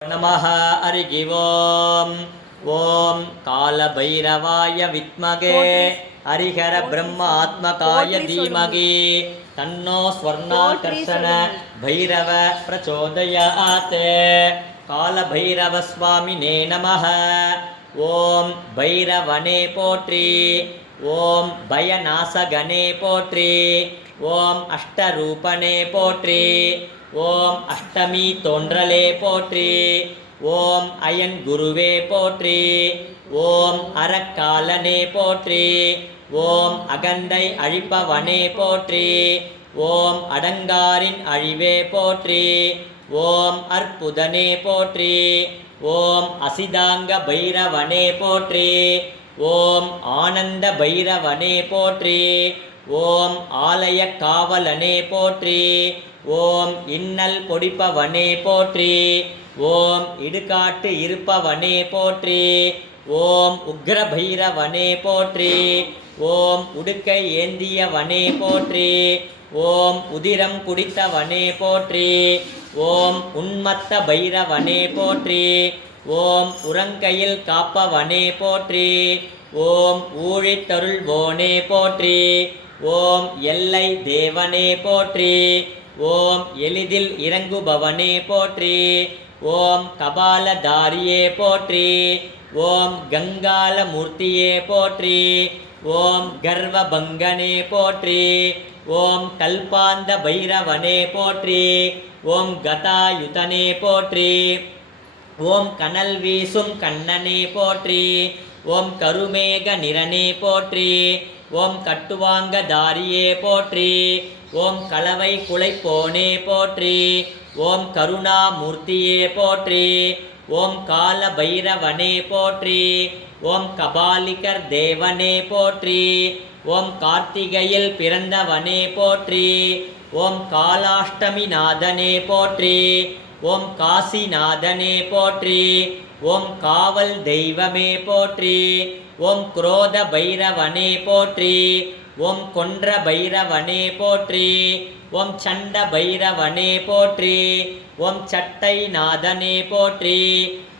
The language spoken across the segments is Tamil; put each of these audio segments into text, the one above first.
நமஹ ஹரிகி ஓம். ஓம் காலபைரவாய வித்மகே ஹரிஹர பிரம்மாத்மகாய தீமகி தன்னோ ஸ்வர்ணாகர்ஷண பைரவ பிரச்சோதயாத். காலபைரவ ஸ்வாமினே நமஹ. ஓம் பைரவனே போற்றி. ஓம் பயநாசகனே போற்றி. ஓம் அஷ்டரூபனே போற்றி. ஓம் அஷ்டமி தோன்றலே போற்றி. ஓம் அயன் குருவே போற்றி. ஓம் அறக்காலனே போற்றி. ஓம் அகந்தை அழிப்பவனே போற்றி. ஓம் அடங்காரின் அழிவே போற்றி. ஓம் அற்புதனே போற்றி. ஓம் அசிதாங்க பைரவனே போற்றி. ஓம் ஆனந்த பைரவனே போற்றி. ஓம் ஆலய காவலனே போற்றி. ஓம் இன்னல் பொடிப்பவனே போற்றி. ஓம் இடுகாட்டு இருப்பவனே போற்றி. ஓம் உக்ர பைரவனே போற்றி. ஓம் உடுக்கை ஏந்தியவனே போற்றி. ஓம் உதிரம் குடித்தவனே போற்றி. ஓம் உன்மத்த பைரவனே போற்றி. ஓம் உறங்கையில் காப்பவனே போற்றி. ஓம் ஊழித்தருள்வோனே போற்றி. ஓம் எல்லை தேவனே போற்றி. ஓம் எளிதில் இறங்குபவனே போற்றி. ஓம் கபாலதாரியே போற்றி. ஓம் கங்கால மூர்த்தியே போற்றி. ஓம் கர்வபங்கனே போற்றி. ஓம் கல்பாந்த பைரவனே போற்றி. ஓம் கதாயுதனே போற்றி. ஓம் கனல் வீசும் கண்ணனே போற்றி. ஓம் கருமேக நிறனே போற்றி. ஓம் கட்டுவாங்க தாரியே போற்றி. ஓம் களவை குலைப்போனே போற்றி. ஓம் கருணாமூர்த்தியே போற்றி. ஓம் கால பைரவனே போற்றி. ஓம் கபாலிகர் தேவனே போற்றி. ஓம் கார்த்திகையில் பிறந்தவனே போற்றி. ஓம் காலாஷ்டமி நாதனே போற்றி. ஓம் காசிநாதனே போற்றி. ஓம் காவல் தெய்வமே போற்றி. ஓம் குரோத பைரவனே போற்றி. ஓம் கொன்ற பைரவனே போற்றி. ஓம் சண்ட பைரவனே போற்றி. ஓம் சட்டை நாதனே போற்றி.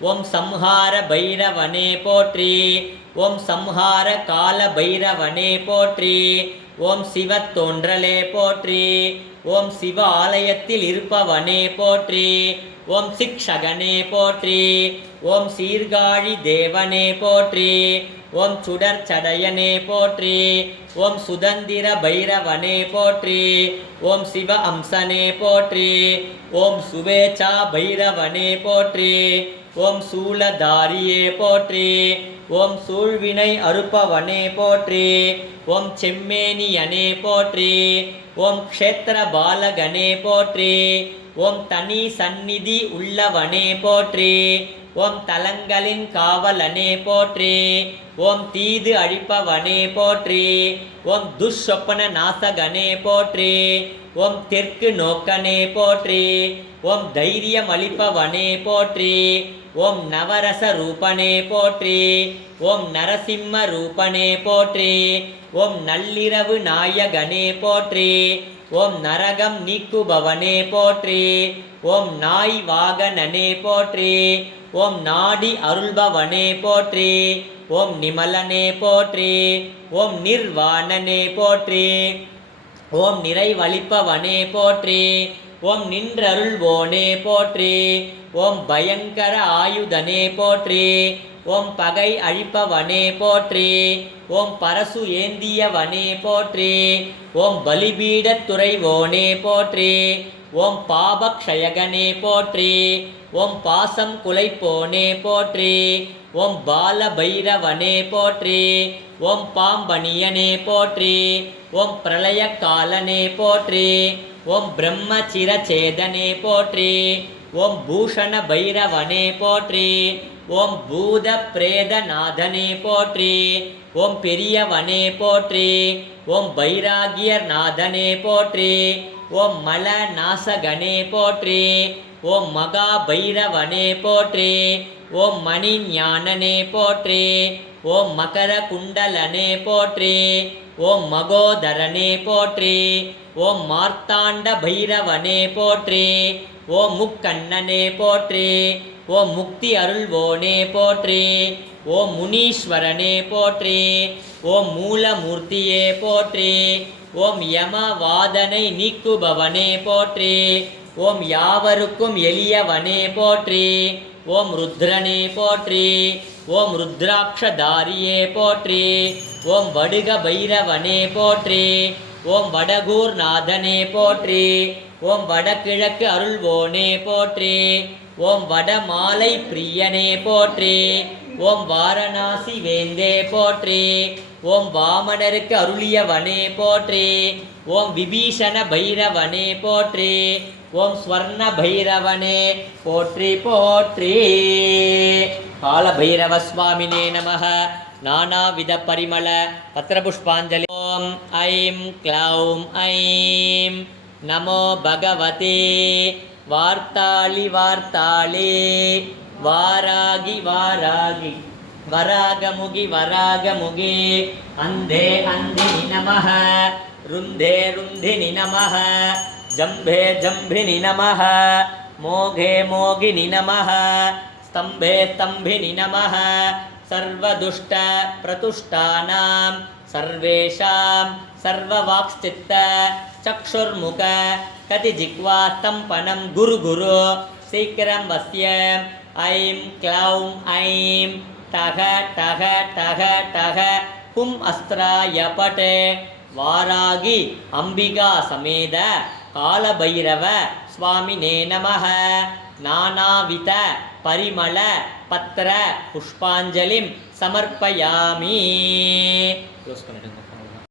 ஓம் சம்ஹார பைரவனே போற்றி. ஓம் சம்ஹார கால பைரவனே போற்றி. ஓம் சிவ தோன்றலே போற்றி. ஓம் சிவ ஆலயத்தில் இருப்பவனே போற்றி. ஓம் சிக்ஷகனே போற்றி. ஓம் சீர்காழி தேவனே போற்றி. ஓம் சுடர் சடையனே போற்றி. ஓம் சுதந்திர பைரவனே போற்றி. ஓம் சிவ அம்சனே போற்றி. ஓம் சுவேச்சா பைரவனே போற்றி. ஓம் சூலதாரியே போற்றி. ஓம் சூழ்வினை அறுப்பவனே போற்றி. ஓம் செம்மேனியனே போற்றி. ஓம் க்ஷேத்திர பாலகனே போற்றி. ஓம் தனி சந்நிதி உள்ளவனே போற்றி. ஓம் தலங்களின் காவலனே போற்றி. ஓம் தீது அழிப்பவனே போற்றி. ஓம் துஷ்சொப்பன நாசகனே போற்றி. ஓம் தெற்கு நோக்கனே போற்றி. ஓம் தைரியம் அளிப்பவனே போற்றி. ஓம் நவரச ரூபனே போற்றி. ஓம் நரசிம்ம ரூபனே போற்றி. ஓம் நள்ளிரவு நாயகனே போற்றி. ஓம் நரகம் நீக்குபவனே போற்றி. ஓம் நாய் வாகனனே போற்றி. ஓம் நாடி அருள்பவனே போற்றி. ஓம் நிமலனே போற்றி. ஓம் நிர்வாணனே போற்றி. ஓம் நிறைவளிப்பவனே போற்றி. ஓம் நின்றருள்வோனே போற்றி. ஓம் பயங்கர ஆயுதனே போற்றி. ஓம் பகை அழிப்பவனே போற்றி. ஓம் பரசு ஏந்தியவனே போற்றி. ஓம் பலிபீடத் துறைவோனே போற்றி. ஓம் பாபக்ஷயகனே போற்றி. ஓம் பாசம் குலைப்போனே போற்றி. ஓம் பால பைரவனே போற்றி. ஓம் பாம்பணியனே போற்றி. ஓம் பிரளய காலனே போற்றி. ஓம் பிரம்மச்சிரச்சேதனே போற்றி. ஓம் பூஷண பைரவனே போற்றி. ஓம் பூத பிரேதநாதனே போற்றி. ஓம் பெரியவனே போற்றி. ஓம் பைராகியர் நாதனே போற்றி. ஓம் மல நாசகனே போற்றி. ஓம் மகா பைரவனே போற்றி. ஓம் மணி ஞானனே போற்றி. ஓம் மகர குண்டலனே போற்றி. ஓம் மகோதரனே போற்றி. ஓம் மார்த்தாண்ட பைரவனே போற்றி. ஓம் முக்கண்ணனே போற்றி. ஓம் முக்தி அருள்வோனே போற்றி. ஓம் முனீஸ்வரனே போற்றி. ஓம் மூலமூர்த்தியே போற்றி. ஓம் யம வாதனை நீக்குபவனே போற்றி. ஓம் யாவருக்கும் எளியவனே போற்றி. ஓம் ருத்ரனே போற்றி. ஓம் ருத்ராட்சதாரியே போற்றி. ஓம் வடுக பைரவனே போற்றி. ஓம் வடகூர்நாதனே போற்றி. ஓம் வடகிழக்கு அருள்வோனே போற்றி. ஓம் வடமாலை பிரியனே போற்றி. ஓம் வாரணாசி வேந்தே போற்றி. ஓம் வாமனருக்கு அருளியவனே போற்றி. ஓம் விபீஷண பைரவனே போற்றி. ஓம் ஸ்வர்ண பைரவனே போற்றி போற்றி. கால பைரவ சுவாமினே நமः. நானாவித பரிமள பத்திரபுஷ்பாஞ்சலி. ஓம் ஐம் க்ளௌம் ஐம் நமோ பகவதே வார்த்தாளி வார்த்தாளே வாராகி வாராகி வராகமுகி வராகமுகே அந்தே அந்தினி நமः. ருந்தே ருந்தினி நமः. ஜம்பே ஜம்பினி நமः. மோகே மோகினி நமः. ஸ்தம்பே ஸ்தம்பினி நமः. சர்வதுஷ்ட பிரதுஷ்டானாம் சர்வேஷாம் சர்வவாக்ஸ்சித்த சக்ஷுர்முக கதி ஜிக்வா ஸ்தம்பனம் குரு குரு சீக்கிரம் வஸ்ய. ஐம் க்ளௌம் ஐம் டக டக டக டக ஹும் அஸ்திராய பட். வாராகி அம்பிகா சமேத காலபைரவ சுவாமினே நமः. நானாவித பரிமள பத்திர புஷ்பாஞ்சலிம் சமர்ப்பயாமி. க்ளோஸ் பண்ணிடுங்க.